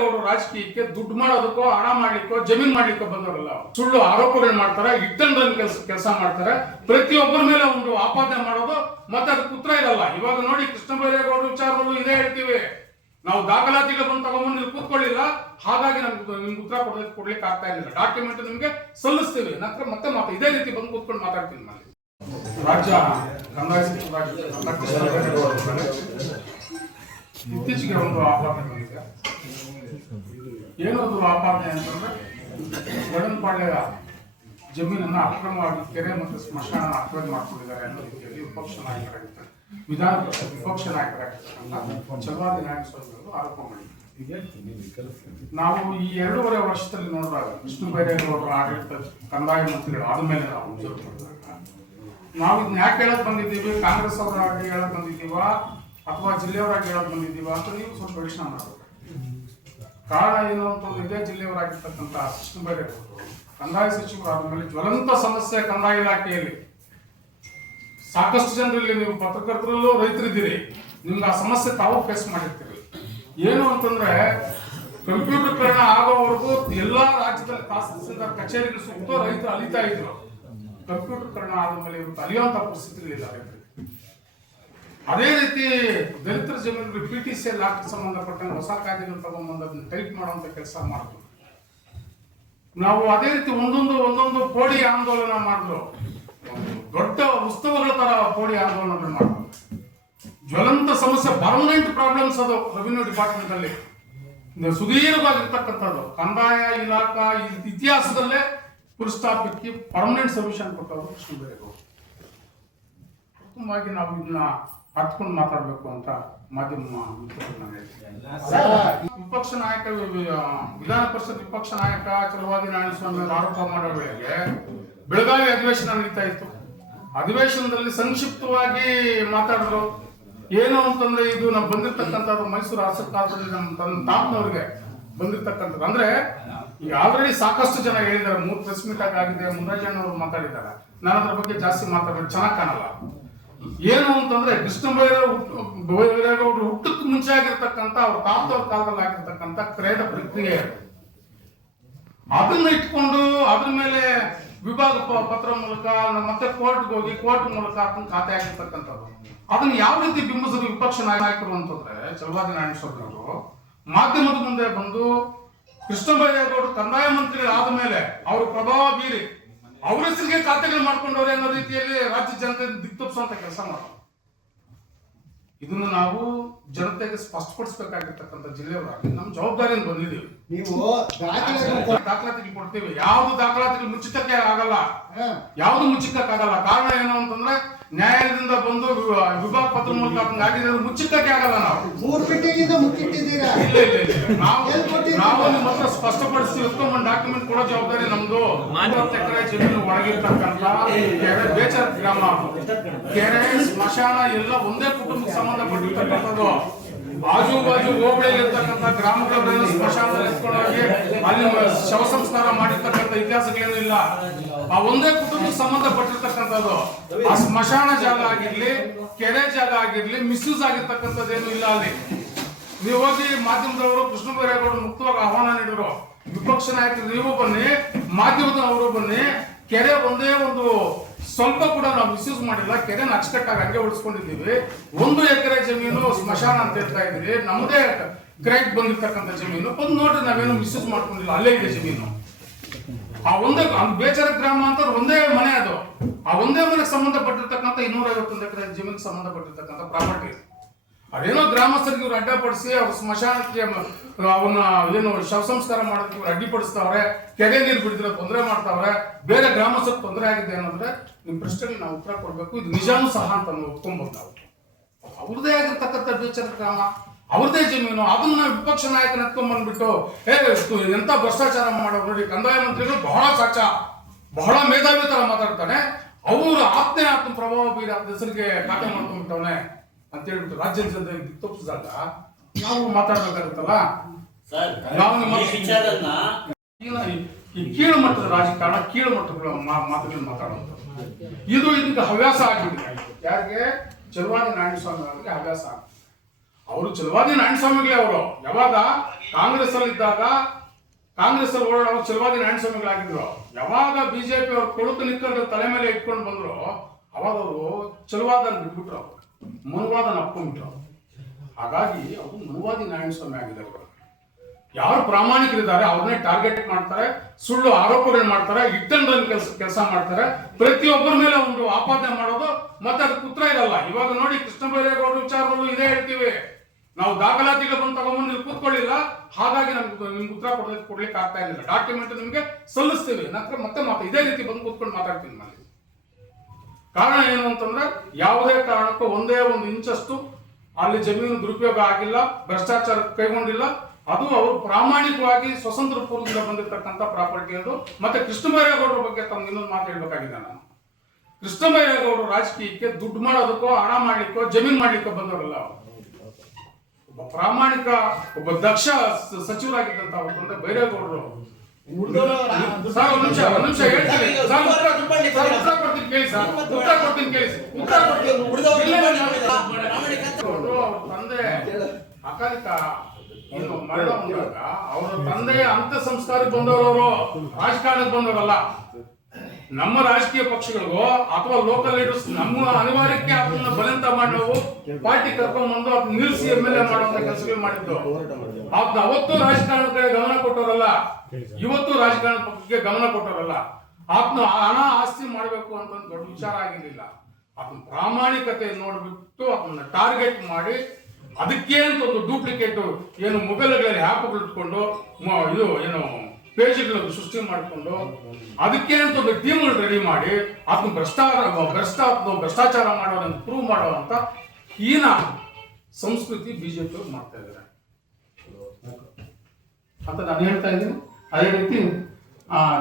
ಬೈರೇಗೌಡರು ರಾಜಕೀಯಕ್ಕೆ ದುಡ್ಡು ಮಾಡೋದಕ್ಕೋ ಹಣ ಮಾಡ್ಲಿಕ್ಕೋ ಜಮೀನ್ ಮಾಡ್ಲಿಕ್ಕೋ ಬಂದವರಲ್ಲ. ಸುಳ್ಳು ಆರೋಪಗಳು ಮಾಡ್ತಾರೆ, ಇಟ್ಟಂದ್ರೆ ಕೆಲಸ ಮಾಡ್ತಾರೆ, ಪ್ರತಿಯೊಬ್ಬರ ಮೇಲೆ ಒಂದು ಆಪಾದನೆ ಮಾಡೋದು, ಮತ್ತೆ ಅದಕ್ಕೆ ಉತ್ತರ ಇರಲ್ಲ. ಇವಾಗ ನೋಡಿ ಕೃಷ್ಣ ಬೈರೇಗೌಡರ ವಿಚಾರದಲ್ಲೂ ಇದೇ ಹೇಳ್ತೀವಿ, ನಾವು ದಾಖಲಾತಿಗಳು ಬಂದು ತಗೊಂಡ್ಬಂದು ಇಲ್ಲಿ ಕೂತ್ಕೊಳ್ಳಿಲ್ಲ, ಹಾಗಾಗಿ ನಿಮ್ಗೆ ಉತ್ತರ ಕೊಡ್ಲಿಕ್ಕೆ ಆಗ್ತಾ ಇರಲಿಲ್ಲ. ಡಾಕ್ಯುಮೆಂಟ್ ನಿಮ್ಗೆ ಸಲ್ಲಿಸ್ತೀವಿ, ನಂತರ ಮತ್ತೆ ಇದೇ ರೀತಿ ಬಂದು ಕೂತ್ಕೊಂಡು ಮಾತಾಡ್ತೀನಿ. ಮಾಡಿ ರಾಜ್ಯ ಕಂದಾಯ ಇತ್ತೀಚೆಗೆ ಒಂದು ಆಪಾದನೆ ಬಂದಿದೆ. ಏನೊಂದು ಆಪಾದನೆ ಅಂತಂದ್ರೆ ಗಡನ್ಪಾಳ್ಯ ಜಮೀನನ್ನ ಅಕ್ರಮವಾಗಿ ಕೆರೆ ಮತ್ತು ಸ್ಮಶಾನ ಅಕ್ರಮ ಮಾಡ್ಕೊಂಡಿದ್ದಾರೆ ಅನ್ನೋ ರೀತಿಯಲ್ಲಿ ವಿಪಕ್ಷ ನಾಯಕರಾಗಿರ್ತಾರೆ, ವಿಧಾನ ಪರಿಷತ್ ವಿಪಕ್ಷ ನಾಯಕರಾಗಿರ್ತಕ್ಕಂಥ ಚಲವಾದಿ ನಾರಾಯಣಸ್ವಾಮಿ ಆರೋಪ ಮಾಡಿದ್ದಾರೆ. ನಾವು ಈ 2.5 ವರ್ಷದಲ್ಲಿ ನೋಡಿದಾಗ ಕೃಷ್ಣ ಬೈರೇಗೌಡರ ಆಡಳಿತ ಕಂದಾಯ ಮಂತ್ರಿಗಳು ಆದ್ಮೇಲೆ ನಾವು ಅಬ್ಸರ್ವ್ ಮಾಡಿದಾಗ ನಾವು ಇದನ್ನ ಯಾಕೆ ಹೇಳಕ್ ಬಂದಿದ್ದೀವಿ, ಕಾಂಗ್ರೆಸ್ ಅವರಾಗಿ ಹೇಳಕ್ ಬಂದಿದ್ದೀವ ಅಥವಾ ಜಿಲ್ಲೆಯವರಾಗಿ ಹೇಳಕ್ ಬಂದಿದ್ದೀವ ಅಂತ ನೀವು ಸ್ವಲ್ಪ ಯೋಚನೆ ಮಾಡಬೇಕು. ಕಾರಣ ಏನು ಅಂತಂದ್ರೆ ಇದೇ ಜಿಲ್ಲೆಯವರಾಗಿರ್ತಕ್ಕಂಥ ಕೃಷ್ಣ ಬೈರೇಗೌಡರು ಕಂದಾಯ ಸಚಿವರಾದ ಮೇಲೆ ಜ್ವಲಂತ ಸಮಸ್ಯೆ ಕಂದಾಯ ಇಲಾಖೆಯಲ್ಲಿ ಸಾಕಷ್ಟು ಜನರಲ್ಲಿ, ನೀವು ಪತ್ರಕರ್ತರಲ್ಲೂ ರೈತರಿದ್ದೀರಿ, ನಿಮ್ಗೆ ಆ ಸಮಸ್ಯೆ ತಾವು ಫೇಸ್ ಮಾಡಿರ್ತೀರಿ. ಏನು ಅಂತಂದ್ರೆ ಕಂಪ್ಯೂಟರ್ಕರಣ ಆಗೋವರೆಗೂ ಎಲ್ಲಾ ರಾಜ್ಯದಲ್ಲಿ ತಹಸೀಲ್ದಾರ್ ಕಚೇರಿಗಳು ಸುತ್ತ ರೈತರು ಅಲಿತಾ ಇದ್ರು. ಕಂಪ್ಯೂಟರ್ಕರಣ ಆದ ಮೇಲೆ ಇವತ್ತು ಅಲಿಯುವಂತ ಪರಿಸ್ಥಿತಿಗಳಿಲ್ಲ ರೈತರಿಗೆ. ಅದೇ ರೀತಿ ದಲಿತರ ಜಮೀನುಗಳು PTCL ಆಕ್ಟ್ ಸಂಬಂಧಪಟ್ಟಂಗೆ ಹೊಸ ಕಾಯ್ದೆಗಳು ತಗೊಂಡ್ಬಂದು ಅದನ್ನ ಟೈಪ್ ಮಾಡುವಂತ ಕೆಲಸ ಮಾಡಿದ್ರು. ನಾವು ಅದೇ ರೀತಿ ಒಂದೊಂದು ಪೋಡಿ ಆಂದೋಲನ ಮಾಡಿದ್ರು, ದೊಡ್ಡ ಉತ್ಸವಗಳ ತರ ಪೋಡಿ ಆಂದೋಲನ ಮಾಡಿದ್ರು. ಜ್ವಲಂತ ಸಮಸ್ಯೆ, ಪರ್ಮನೆಂಟ್ ಪ್ರಾಬ್ಲಮ್ಸ್ ಅದು ರೆವಿನ್ಯೂ ಡಿಪಾರ್ಟ್ಮೆಂಟ್ ಅಲ್ಲಿ ಸುದೀರ್ಘವಾಗಿರ್ತಕ್ಕಂಥದ್ದು. ಕಂದಾಯ ಇಲಾಖಾ ಇತಿಹಾಸದಲ್ಲೇ ಪುರಸ್ತಾಪಕ್ಕೆ ಪರ್ಮನೆಂಟ್ ಸೊಲ್ಯೂಷನ್ ಕೊಟ್ಟವರು ಕೃಷ್ಣ ಬೈರೇಗೌಡರು. ಉತ್ತಮವಾಗಿ ನಾವು ಇದನ್ನ ಹತ್ಕೊಂಡು ಮಾತಾಡ್ಬೇಕು ಅಂತ ಮಾಧ್ಯಮ ವಿಪಕ್ಷ ನಾಯಕ, ವಿಧಾನ ಪರಿಷತ್ ವಿಪಕ್ಷ ನಾಯಕ ಚಲವಾದಿ ನಾರಾಯಣಸ್ವಾಮಿ ಆರೋಪ ಮಾಡೋ ವೇಳೆಗೆ ಬೆಳಗಾವಿ ಅಧಿವೇಶನ ನಡೀತಾ ಇತ್ತು. ಅಧಿವೇಶನದಲ್ಲಿ ಸಂಕ್ಷಿಪ್ತವಾಗಿ ಮಾತಾಡಿದ್ರು. ಏನು ಅಂತಂದ್ರೆ ಇದು ನಾವು ಬಂದಿರ್ತಕ್ಕಂಥದ್ದು ಮೈಸೂರು ಆಸಕ್ತಾರದಲ್ಲಿ ನಮ್ಮ ತಾಪ್ನವ್ರಿಗೆ ಬಂದಿರ್ತಕ್ಕಂಥದ್ದು. ಅಂದ್ರೆ ಈಗ ಆಲ್ರೆಡಿ ಸಾಕಷ್ಟು ಜನ ಹೇಳಿದ್ದಾರೆ, 3 ಪ್ರೆಸ್ ಮೀಟ್ ಆಗಿದೆ, ಮುನರಾಜಣ್ಣವರು ಮಾತಾಡಿದ್ದಾರೆ. ನಾನು ಅದ್ರ ಬಗ್ಗೆ ಜಾಸ್ತಿ ಮಾತಾಡೋದು ಚೆನ್ನಾಗಿ ಕಾಣಲ್ಲ. ಏನು ಅಂತಂದ್ರೆ ಕೃಷ್ಣ ಬೈರೇಗೌಡರು ಹುಟ್ಟಕ್ಕೆ ಮುಂಚೆ ಆಗಿರ್ತಕ್ಕಂಥ ಅವ್ರ ತಾತವ್ರ ಕಾಲದಲ್ಲಿ ಆಗಿರ್ತಕ್ಕಂಥ ಕ್ರಯದ ಪ್ರಕ್ರಿಯೆ, ಅದನ್ನ ಇಟ್ಕೊಂಡು ಅದ್ರ ಮೇಲೆ ವಿಭಾಗ ಪತ್ರ ಮೂಲಕ ಮತ್ತೆ ಕೋರ್ಟ್ಗೆ ಹೋಗಿ ಕೋರ್ಟ್ ಮೂಲಕ ಅದನ್ನ ಖಾತೆ ಆಗಿರ್ತಕ್ಕಂಥದ್ದು. ಅದನ್ನ ಯಾವ ರೀತಿ ಬಿಂಬಿಸಿದ್ರು ವಿಪಕ್ಷ ನಾಯಕರು ಅಂತಂದ್ರೆ ಚಲವಾದಿ ನಾರಾಯಣಸ್ವಾಮಿ ಅವರು ಮಾಧ್ಯಮದ ಮುಂದೆ ಬಂದು ಕೃಷ್ಣ ಬೈರೇಗೌಡರು ಕಂದಾಯ ಮಂತ್ರಿಗಳಾದ ಮೇಲೆ ಅವರು ಪ್ರಭಾವ ಬೀರಿ ಅವ್ರ ಹೆಸರಿಗೆ ಖಾತೆಗಳು ಮಾಡ್ಕೊಂಡವ್ರೆ ಅನ್ನೋ ರೀತಿಯಲ್ಲಿ ರಾಜ್ಯ ಜನತೆ ದಿಕ್ತಪ್ಪಿಸುವಂತ ಕೆಲಸ ಮಾಡೋದು. ಇದನ್ನು ನಾವು ಜನತೆಗೆ ಸ್ಪಷ್ಟಪಡಿಸಬೇಕಾಗಿರ್ತಕ್ಕಂಥ ಜಿಲ್ಲೆಯವರಾಗಿ ನಮ್ಮ ಜವಾಬ್ದಾರಿಯಿಂದ ಬಂದಿದ್ದೀವಿ. ನೀವು ದಾಖಲಾತಿಗಳು ಕೊಡ್ತೀವಿ, ಯಾವ್ದು ದಾಖಲಾತಿಗಳು ಮುಚ್ಚಿತಕ್ಕೆ ಆಗಲ್ಲ, ಯಾವ್ದು ಮುಚ್ಚಿಕ್ಕಾಗಲ್ಲ. ಕಾರಣ ಏನು ಅಂತಂದ್ರೆ ನ್ಯಾಯಾಲಯದಿಂದ ಬಂದು ವಿಭಾಗ ಪತ್ರ ಮೂಲಕ ಆಗಿದೆ, ಮುಚ್ಚಿಟ್ಟಕ್ಕೆ ಆಗಲ್ಲ. ನಾವು 3 ಪೆಟ್ಟಿಗೆಯಿಂದ ಮುಚ್ಚಿಟ್ಟಿದ್ದೀರಾ? ನಾವು ನಿಮ್ಮ ಹತ್ರ ಸ್ಪಷ್ಟಪಡಿಸಿ ಎತ್ಕೊಂಡ್ಬಂದು ಡಾಕ್ಯುಮೆಂಟ್ ಕೊಡೋ ಜವಾಬ್ದಾರಿ ನಮ್ದು. 50 ಎಕರೆ ಜಮೀನು ಒಳಗಿರ್ತಕ್ಕಂಥ ಕೆರೆ, ಬೇಚರ ಗ್ರಾಮ, ಕೆರೆ, ಸ್ಮಶಾನ ಎಲ್ಲ ಒಂದೇ ಕುಟುಂಬಕ್ಕೆ ಸಂಬಂಧಪಟ್ಟಿರ್ತಕ್ಕಂಥದ್ದು. ಆಜು ಬಾಜು ಹೋಬಳಿಯಲ್ಲಿರ್ತಕ್ಕಂಥ ಗ್ರಾಮಗಳ ಸ್ಮಶಾನದಲ್ಲಿ ಎತ್ಕೊಂಡೋಗಿ ಅಲ್ಲಿ ಶವ ಸಂಸ್ಕಾರ ಮಾಡಿರ್ತಕ್ಕಂಥ ಇತಿಹಾಸಗಳೇನು ಇಲ್ಲ. ಆ ಒಂದೇ ಕುಟುಂಬಕ್ಕೆ ಸಂಬಂಧಪಟ್ಟಿರ್ತಕ್ಕಂಥದ್ದು. ಆ ಸ್ಮಶಾನ ಜಾಗ ಆಗಿರ್ಲಿ, ಕೆರೆ ಜಾಗ ಆಗಿರ್ಲಿ, ಮಿಸ್ಯೂಸ್ ಆಗಿರ್ತಕ್ಕಂಥದ್ದೇನು ಇಲ್ಲ ಅಲ್ಲಿ. ನೀವು ಹೋಗಿ ಮಾಧ್ಯಮದವರು ಕೃಷ್ಣ ಬೈರೇಗೌಡರು ಮುಕ್ತವಾಗಿ ಆಹ್ವಾನ ನೀಡಿದ್ರು. ವಿಪಕ್ಷ ನಾಯಕರು ನೀವು ಬನ್ನಿ, ಮಾಧ್ಯಮದವರು ಬನ್ನಿ, ಕೆರೆ ಒಂದೇ ಒಂದು ಸ್ವಲ್ಪ ಕೂಡ ನಾವು ಮಿಸ್ಯೂಸ್ ಮಾಡಿಲ್ಲ, ಕೆರೆನ ಅಚ್ಚುಕಟ್ಟಾಗಿ ಹಂಗೆ ಉಳಿಸ್ಕೊಂಡಿದ್ದೀವಿ. 1 ಎಕರೆ ಜಮೀನು ಸ್ಮಶಾನ ಅಂತ ಹೇಳ್ತಾ ಇದ್ರಿ, ನಮ್ಮದೇ ಕ್ರೈಕ್ ಬಂದಿರ್ತಕ್ಕಂಥ ಜಮೀನು ಬಂದು ನೋಡ್ರಿ, ನಾವೇನು ಮಿಸ್ಯೂಸ್ ಮಾಡ್ಕೊಂಡಿಲ್ಲ, ಅಲ್ಲೇ ಇದೆ ಜಮೀನು. ಆ ಒಂದೇ ಬೇಚರ ಗ್ರಾಮ ಅಂತ ಒಂದೇ ಮನೆ, ಅದು ಆ ಒಂದೇ ಮನೆಗೆ ಸಂಬಂಧಪಟ್ಟಿರ್ತಕ್ಕಂಥ 251 ಎಕರೆ ಜಮೀನಿಗೆ ಸಂಬಂಧಪಟ್ಟಿರ್ತಕ್ಕಂಥ ಪ್ರಾಪರ್ಟಿ. ಅದೇನೋ ಗ್ರಾಮಸ್ಥರಿಗೆ ಇವ್ರು ಅಡ್ಡಪಡಿಸಿ ಅವ್ರ ಸ್ಮಶಾನಕ್ಕೆ ಅವನ್ನ ಏನು ಶವ ಸಂಸ್ಕಾರ ಮಾಡೋದಕ್ಕೆ ಇವ್ರು ಅಡ್ಡಿಪಡಿಸ್ತಾವ್ರೆ, ಕೆರೆ ನೀರು ಬಿಡಿದ್ರೆ ತೊಂದರೆ ಮಾಡ್ತಾವ್ರೆ, ಬೇರೆ ಗ್ರಾಮಸ್ಥರಿಗೆ ತೊಂದರೆ ಆಗಿದೆ ಅನ್ನೋದ್ರೆ ನಿಮ್ ಪ್ರಶ್ನೆಗೆ ನಾವು ಉತ್ತರ ಕೊಡ್ಬೇಕು. ಇದು ನಿಜಾನೂ ಸಹ ಅಂತ ಒಪ್ಕೊಂಬೋದು. ನಾವು ಅವ್ರದೇ ಆಗಿರ್ತಕ್ಕಂಥ ಬೇಚರ ಗ್ರಾಮ, ಅವ್ರದೇ ಜಮೀನು, ಅದನ್ನ ವಿಪಕ್ಷ ನಾಯಕನ ಎತ್ಕೊಂಡ್ ಬಂದ್ಬಿಟ್ಟು ಎಂತ ಭ್ರಷ್ಟಾಚಾರ ಮಾಡೋರು ನೋಡಿ. ಕಂದಾಯ ಮಂತ್ರಿಗಳು ಬಹಳ ಸಾಚ, ಬಹಳ ಮೇಧಾವಿ ತರ ಮಾತಾಡ್ತಾನೆ. ಅವ್ರ ಆತ್ಮ ಪ್ರಭಾವ ಬೀರ ಹೆಸರಿಗೆ ಖಾತೆ ಮಾಡ್ಕೊಂಡ್ಬಿಟ್ಟವನೆ ಅಂತ ಹೇಳ್ಬಿಟ್ಟು ರಾಜ್ಯದ ಜನತೆ ತಪ್ಪಿಸಿದಾಗ ನಾವು ಮಾತಾಡ್ಬೇಕಾಗುತ್ತಲ್ಲ. ನಾವು ಈ ಕೀಳು ಮಟ್ಟದ ರಾಜಕಾರಣ, ಕೀಳು ಮಟ್ಟಗಳ ಮಾತುಗಳನ್ನು ಮಾತಾಡುವಂಥದ್ದು ಇದು ಇದಕ್ಕೆ ಹವ್ಯಾಸ ಆಗಿದೆ. ಯಾರಿಗೆ? ಚಲವಾದಿ ನಾರಾಯಣಸ್ವಾಮಿ ಅವರಿಗೆ ಹವ್ಯಾಸ. ಅವರು ಛಲವಾದಿ ನಾರಾಯಣಸ್ವಾಮಿಗಳೇ. ಅವರು ಯಾವಾಗ ಕಾಂಗ್ರೆಸ್ ಅಲ್ಲಿ ಇದ್ದಾಗ ಕಾಂಗ್ರೆಸ್ ಅಲ್ಲಿ ಓಡಾಡೋ ಛಲವಾದಿ ನಾರಾಯಣಸ್ವಾಮಿಗಳಾಗಿದ್ರು. ಯಾವಾಗ ಬಿಜೆಪಿ ಅವರು ಕೊಳುಕು ನಿಕ್ಕಂಡು ತಲೆ ಮೇಲೆ ಇಟ್ಕೊಂಡು ಬಂದ್ರು ಅವಾಗ ಅವರು ಛಲವಾದನ ಬಿಟ್ಬಿಟ್ರು, ಮನುವಾದನ ಅಪ್ಕೊಂಡ್ಬಿಟ್ರು. ಹಾಗಾಗಿ ಅವರು ಮನುವಾದಿ ನಾರಾಯಣಸ್ವಾಮಿ ಆಗಿದ್ದಾರೆ. ಯಾರು ಪ್ರಾಮಾಣಿಕರಿದ್ದಾರೆ ಅವ್ರನ್ನೇ ಟಾರ್ಗೆಟ್ ಮಾಡ್ತಾರೆ, ಸುಳ್ಳು ಆರೋಪಗಳು ಮಾಡ್ತಾರೆ, ಇಟ್ಟಂಡ್ರನ್ ಕೆಲಸ ಮಾಡ್ತಾರೆ, ಪ್ರತಿಯೊಬ್ಬರ ಮೇಲೆ ಒಂದು ಆಪಾದನೆ ಮಾಡೋದು, ಮತ್ತೆ ಅದಕ್ಕೆ ಉತ್ತರ ಇರಲ್ಲ. ಇವಾಗ ನೋಡಿ ಕೃಷ್ಣ ಬೈರೇಗೌಡರ ವಿಚಾರದಲ್ಲೂ ಇದೇ ಹೇಳ್ತೀವಿ, ನಾವು ದಾಖಲಾತಿಗಳನ್ನು ತಗೊಂಡ್ಬಂದು ಇಲ್ಲಿ ಕೂತ್ಕೊಳ್ಳಿಲ್ಲ, ಹಾಗಾಗಿ ನಿಮ್ಗೆ ಉತ್ತರ ಕೊಡ್ಲಿಕ್ಕೆ ಆಗ್ತಾ ಇಲ್ಲ, ಡಾಕ್ಯುಮೆಂಟ್ ನಿಮ್ಗೆ ಸಲ್ಲಿಸ್ತೀವಿ, ನಂತರ ಮತ್ತೆ ಇದೇ ರೀತಿ ಬಂದು ಕೂತ್ಕೊಂಡು ಮಾತಾಡ್ತೀನಿ ನಾನು. ಕಾರಣ ಏನು ಅಂತಂದ್ರೆ ಯಾವುದೇ ಕಾರಣಕ್ಕೂ ಒಂದೇ ಒಂದು ಇಂಚಷ್ಟು ಅಲ್ಲಿ ಜಮೀನು ದುರುಪಯೋಗ ಆಗಿಲ್ಲ, ಭ್ರಷ್ಟಾಚಾರ ಕೈಗೊಂಡಿಲ್ಲ. ಅದು ಅವರು ಪ್ರಾಮಾಣಿಕವಾಗಿ ಸ್ವತಂತ್ರ ಪೂರ್ವದಿಂದ ಬಂದಿರತಕ್ಕಂಥ ಪ್ರಾಪರ್ಟಿ ಅದು. ಮತ್ತೆ ಕೃಷ್ಣ ಬೈರೇಗೌಡರ ಬಗ್ಗೆ ತಮ್ಗೆ ಇನ್ನೊಂದು ಮಾತು ಹೇಳ್ಬೇಕಾಗಿದೆ. ನಾನು ಕೃಷ್ಣ ಬೈರೇಗೌಡರು ರಾಜಕೀಯಕ್ಕೆ ದುಡ್ಡು ಮಾಡೋದಕ್ಕೋ ಹಣ ಮಾಡ್ಲಿಕ್ಕೋ ಜಮೀನು ಮಾಡ್ಲಿಕ್ಕೋ ಬಂದವರಲ್ಲ. ಒಬ್ಬ ಪ್ರಾಮಾಣಿಕ ಒಬ್ಬ ದಕ್ಷ ಸಚಿವರಾಗಿದ್ದಂತ ತಂದೆ ಬೈರೇಗೌಡರು. ಸರ್ ಒಂದ್ ನಿಮಿಷ ಹೇಳ್ತೀನಿ ಸರ್, ಉತ್ತರ ಕೊಡ್ತೀನಿ ಕೇಳಿ ಸರ್, ಉತ್ತರ ಕೊಡ್ತೀನಿ ಕೇಳಿ. ಅವ್ರ ತಂದೆ ಅಕಾಲಿಕ ಏನು ಮರಣ ಹೊಂದಾಗ ಅವರ ತಂದೆಯ ಅಂತ್ಯ ಸಂಸ್ಕಾರಕ್ಕೆ ಬಂದವರು, ರಾಜಕಾರಣಕ್ಕೆ ಬಂದವರಲ್ಲ. ನಮ್ಮ ರಾಜಕೀಯ ಪಕ್ಷಗಳಿಗೋ ಅಥವಾ ಲೋಕಲ್ ಲೀಡರ್ಸ್ ನಮ್ಮ ಅನಿವಾರ್ಯಕ್ಕೆ ಅದನ್ನ ಬಲಂತ ಮಾಡಿ ನಾವು ಪಾರ್ಟಿ ಕರ್ಕೊಂಡ್ಬಂದು ಅದನ್ನ ನಿಲ್ಲಿಸಿ MLA ಮಾಡುವಂತ ಕೆಲಸಗಳು ಮಾಡಿದ್ದು. ಅದನ್ನ ಅವತ್ತು ರಾಜಕಾರಣದ ಕಡೆ ಗಮನ ಕೊಟ್ಟವರಲ್ಲ, ಇವತ್ತು ರಾಜಕಾರಣದ ಪಕ್ಷಕ್ಕೆ ಗಮನ ಕೊಟ್ಟವರಲ್ಲ. ಅದನ್ನ ಹಣ ಆಸ್ತಿ ಮಾಡಬೇಕು ಅಂತ ದೊಡ್ಡ ವಿಚಾರ ಆಗಿರ್ಲಿಲ್ಲ. ಅದನ್ನ ಪ್ರಾಮಾಣಿಕತೆ ನೋಡ್ಬಿಟ್ಟು ಅದನ್ನ ಟಾರ್ಗೆಟ್ ಮಾಡಿ ಅದಕ್ಕೆ ಅಂತ ಒಂದು ಡೂಪ್ಲಿಕೇಟ್ ಏನು ಮೊಬೈಲ್ಗಳಲ್ಲಿ ಆ್ಯಪ್ಗಳು ಇಟ್ಕೊಂಡು ಇದು ಏನು ಪೇಜ್ಗಳನ್ನು ಸೃಷ್ಟಿ ಮಾಡಿಕೊಂಡು ಅದಕ್ಕೆ ಅಂತ ಒಂದು ಟೀಮ್ಗಳು ರೆಡಿ ಮಾಡಿ ಅದನ್ನ ಭ್ರಷ್ಟಾಚಾರ ಮಾಡೋದಂತ ಪ್ರೂವ್ ಮಾಡುವಂತ ಹೀನ ಸಂಸ್ಕೃತಿ ಬಿಜೆಪಿ ಅವರು ಮಾಡ್ತಾ ಇದ್ದಾರೆ ಅಂತ ನಾನು ಹೇಳ್ತಾ ಇದ್ದೀನಿ. ಅದೇ ರೀತಿ